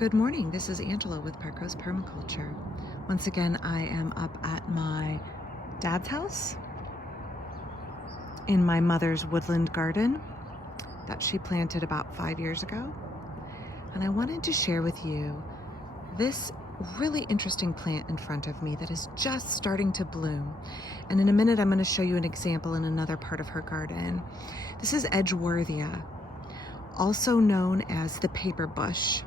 Good morning, this is Angela with Permaculture. Once again, I am up at my dad's house in my mother's woodland garden that she planted about 5 years ago. And I wanted to share with you this really interesting plant in front of me that is just starting to bloom. And in a minute, I'm going to show you an example in another part of her garden. This is Edgeworthia, also known as the paper bush.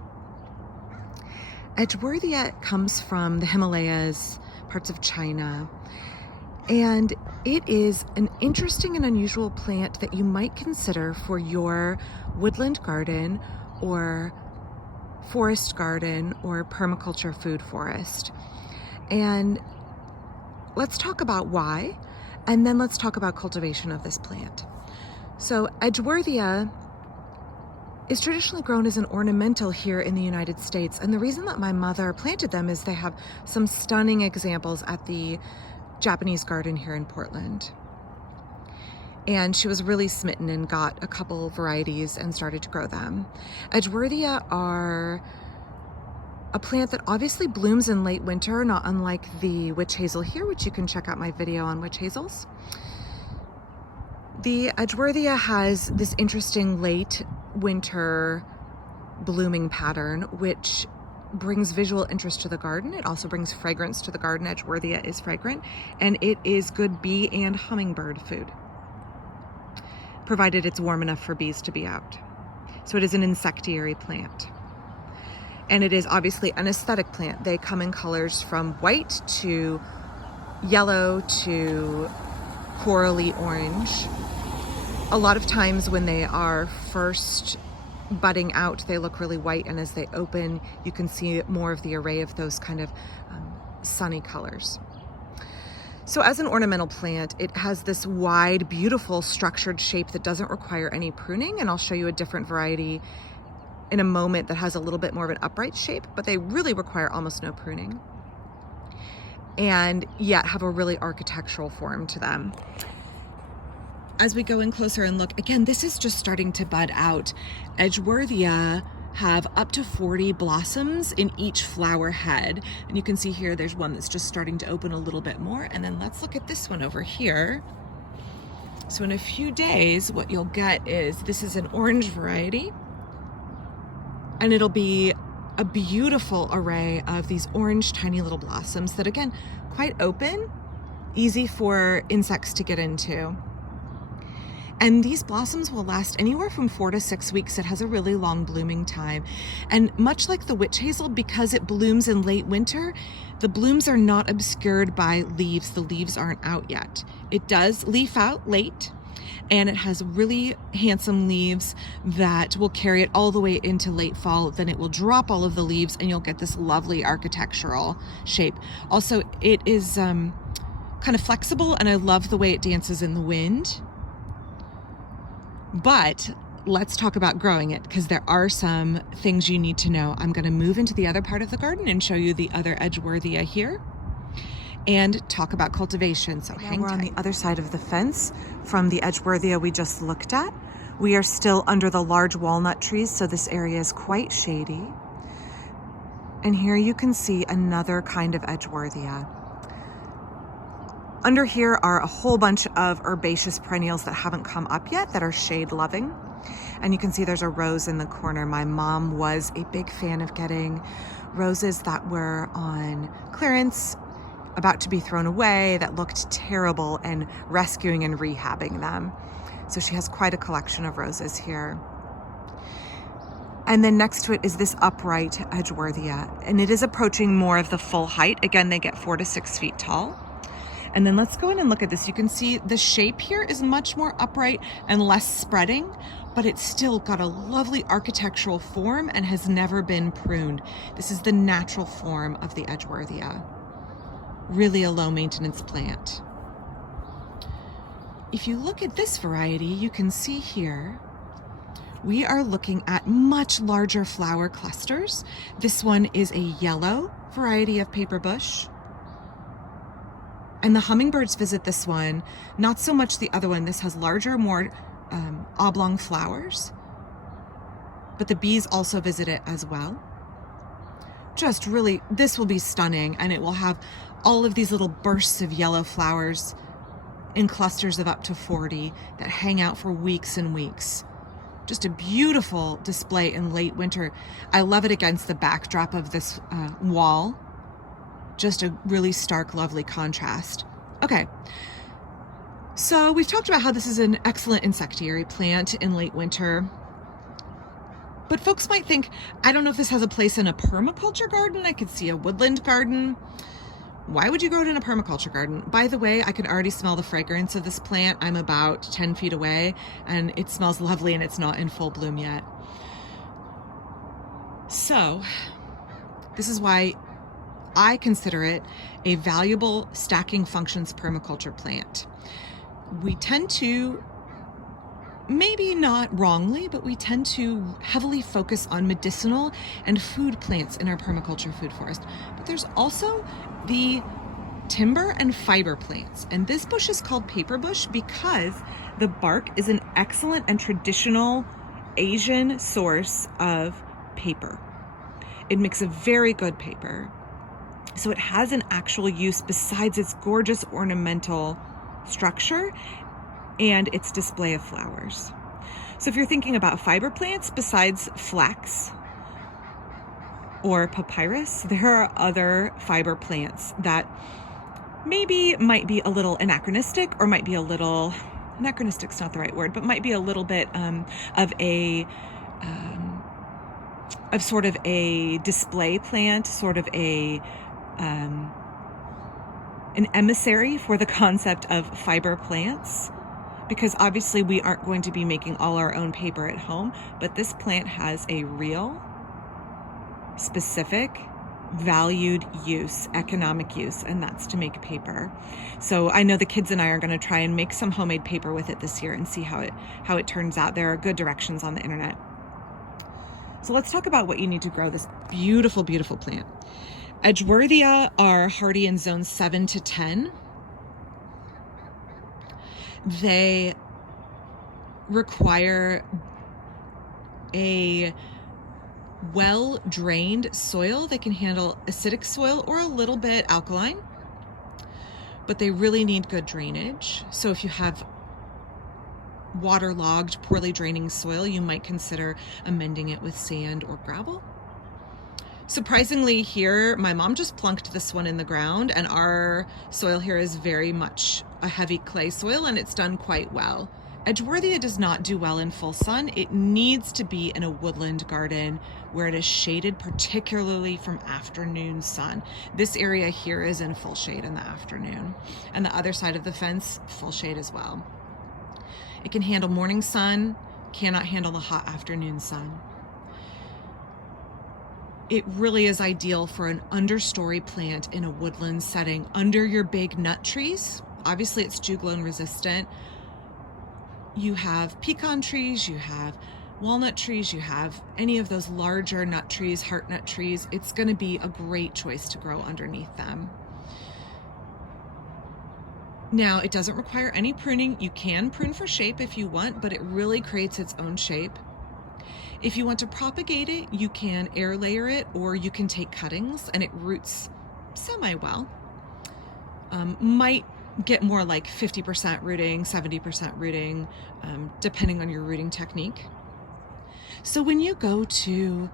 Edgeworthia comes from the Himalayas, parts of China, and it is an interesting and unusual plant that you might consider for your woodland garden or forest garden or permaculture food forest. And let's talk about why, and then let's talk about cultivation of this plant. So Edgeworthia is traditionally grown as an ornamental here in the United States. And the reason that my mother planted them is they have some stunning examples at the Japanese garden here in Portland. And she was really smitten and got a couple varieties and started to grow them. Edgeworthia are a plant that obviously blooms in late winter, not unlike the witch hazel here, which you can check out my video on witch hazels. The Edgeworthia has this interesting late winter blooming pattern, which brings visual interest to the garden. It also brings fragrance to the garden. Edgeworthia is fragrant, and it is good bee and hummingbird food, provided it's warm enough for bees to be out. So it is an insectiary plant. And it is obviously an aesthetic plant. They come in colors from white to yellow to corally orange. A lot of times when they are first budding out, they look really white, and as they open, you can see more of the array of those kind of sunny colors. So as an ornamental plant, it has this wide, beautiful, structured shape that doesn't require any pruning, and I'll show you a different variety in a moment that has a little bit more of an upright shape, but they really require almost no pruning, and yet have a really architectural form to them. As we go in closer and look, again, this is just starting to bud out. Edgeworthia have up to 40 blossoms in each flower head. And you can see here, there's one that's just starting to open a little bit more. And then let's look at this one over here. So in a few days, what you'll get is, this is an orange variety, and it'll be a beautiful array of these orange tiny little blossoms that, again, quite open, easy for insects to get into. And these blossoms will last anywhere from 4 to 6 weeks. It has a really long blooming time. And much like the witch hazel, because it blooms in late winter, the blooms are not obscured by leaves. The leaves aren't out yet. It does leaf out late, and it has really handsome leaves that will carry it all the way into late fall. Then it will drop all of the leaves, and you'll get this lovely architectural shape. Also, it is kind of flexible, and I love the way it dances in the wind. But let's talk about growing it, because there are some things you need to know. I'm going to move into the other part of the garden and show you the other Edgeworthia here and talk about cultivation. So hang tight. We're on the other side of the fence from the Edgeworthia we just looked at. We are still under the large walnut trees, so this area is quite shady. And here you can see another kind of Edgeworthia. Under here are a whole bunch of herbaceous perennials that haven't come up yet that are shade loving. And you can see there's a rose in the corner. My mom was a big fan of getting roses that were on clearance, about to be thrown away, that looked terrible, and rescuing and rehabbing them. So she has quite a collection of roses here. And then next to it is this upright Edgeworthia, and it is approaching more of the full height. Again, they get 4 to 6 feet tall. And then let's go in and look at this. You can see the shape here is much more upright and less spreading, but it's still got a lovely architectural form and has never been pruned. This is the natural form of the Edgeworthia. Really a low maintenance plant. If you look at this variety, you can see here, we are looking at much larger flower clusters. This one is a yellow variety of paper bush. And the hummingbirds visit this one, not so much the other one. This has larger, more oblong flowers, but the bees also visit it as well. just really, this will be stunning, and it will have all of these little bursts of yellow flowers in clusters of up to 40 that hang out for weeks and weeks. Just a beautiful display in late winter. I love it against the backdrop of this wall. Just a really stark, lovely contrast. Okay, so we've talked about how this is an excellent insectiary plant in late winter. But folks might think, I don't know if this has a place in a permaculture garden. I could see a woodland garden. Why would you grow it in a permaculture garden? By the way, I can already smell the fragrance of this plant. I'm about 10 feet away, and it smells lovely, and it's not in full bloom yet. So this is why I consider it a valuable stacking functions permaculture plant. We tend to, maybe not wrongly, but we tend to heavily focus on medicinal and food plants in our permaculture food forest. But there's also the timber and fiber plants. And this bush is called paper bush because the bark is an excellent and traditional Asian source of paper. It makes a very good paper. So it has an actual use besides its gorgeous ornamental structure and its display of flowers. So if you're thinking about fiber plants besides flax or papyrus, there are other fiber plants that maybe might be a little anachronistic, or might be a little, anachronistic's not the right word, but might be a little bit of sort of a display plant, sort of an emissary for the concept of fiber plants, because obviously we aren't going to be making all our own paper at home, but this plant has a real, specific, valued use, economic use, and that's to make paper. So I know the kids and I are going to try and make some homemade paper with it this year and see how it turns out. There are good directions on the internet. So let's talk about what you need to grow this beautiful, beautiful plant. Edgeworthia are hardy in zones 7 to 10. They require a well-drained soil. They can handle acidic soil or a little bit alkaline, but they really need good drainage. So if you have waterlogged, poorly draining soil, you might consider amending it with sand or gravel. Surprisingly here, my mom just plunked this one in the ground, and our soil here is very much a heavy clay soil, and it's done quite well. Edgeworthia does not do well in full sun. It needs to be in a woodland garden where it is shaded, particularly from afternoon sun. This area here is in full shade in the afternoon, and the other side of the fence, full shade as well. It can handle morning sun, cannot handle the hot afternoon sun. It really is ideal for an understory plant in a woodland setting under your big nut trees. Obviously it's dew-blown resistant. You have pecan trees, you have walnut trees, you have any of those larger nut trees, heart nut trees. It's going to be a great choice to grow underneath them. Now, it doesn't require any pruning. You can prune for shape if you want, but it really creates its own shape. If you want to propagate it, you can air layer it, or you can take cuttings, and it roots semi-well. Might get more like 50% rooting, 70% rooting, depending on your rooting technique. So when you go to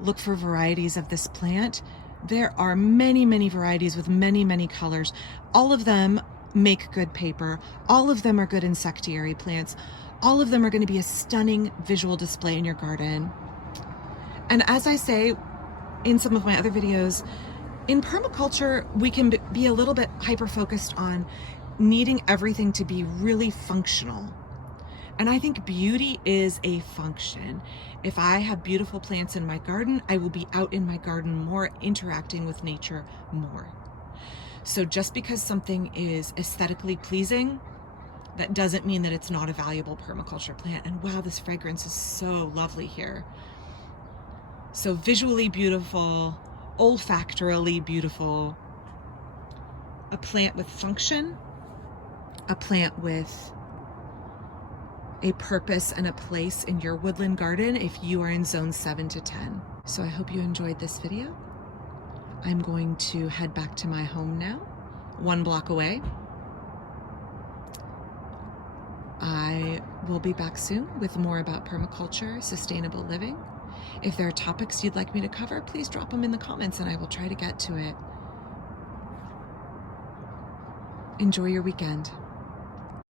look for varieties of this plant, there are many, many varieties with many, many colors. All of them make good paper. All of them are good insectiary plants. All of them are going to be a stunning visual display in your garden. And as I say in some of my other videos, in permaculture, we can be a little bit hyper-focused on needing everything to be really functional. And I think beauty is a function. If I have beautiful plants in my garden, I will be out in my garden more, interacting with nature more. So just because something is aesthetically pleasing, that doesn't mean that it's not a valuable permaculture plant. And wow, this fragrance is so lovely here. So visually beautiful, olfactorily beautiful, a plant with function, a plant with a purpose and a place in your woodland garden if you are in zone 7 to 10. So I hope you enjoyed this video. I'm going to head back to my home now, 1 block away. I will be back soon with more about permaculture, sustainable living. If there are topics you'd like me to cover, please drop them in the comments and I will try to get to it. Enjoy your weekend.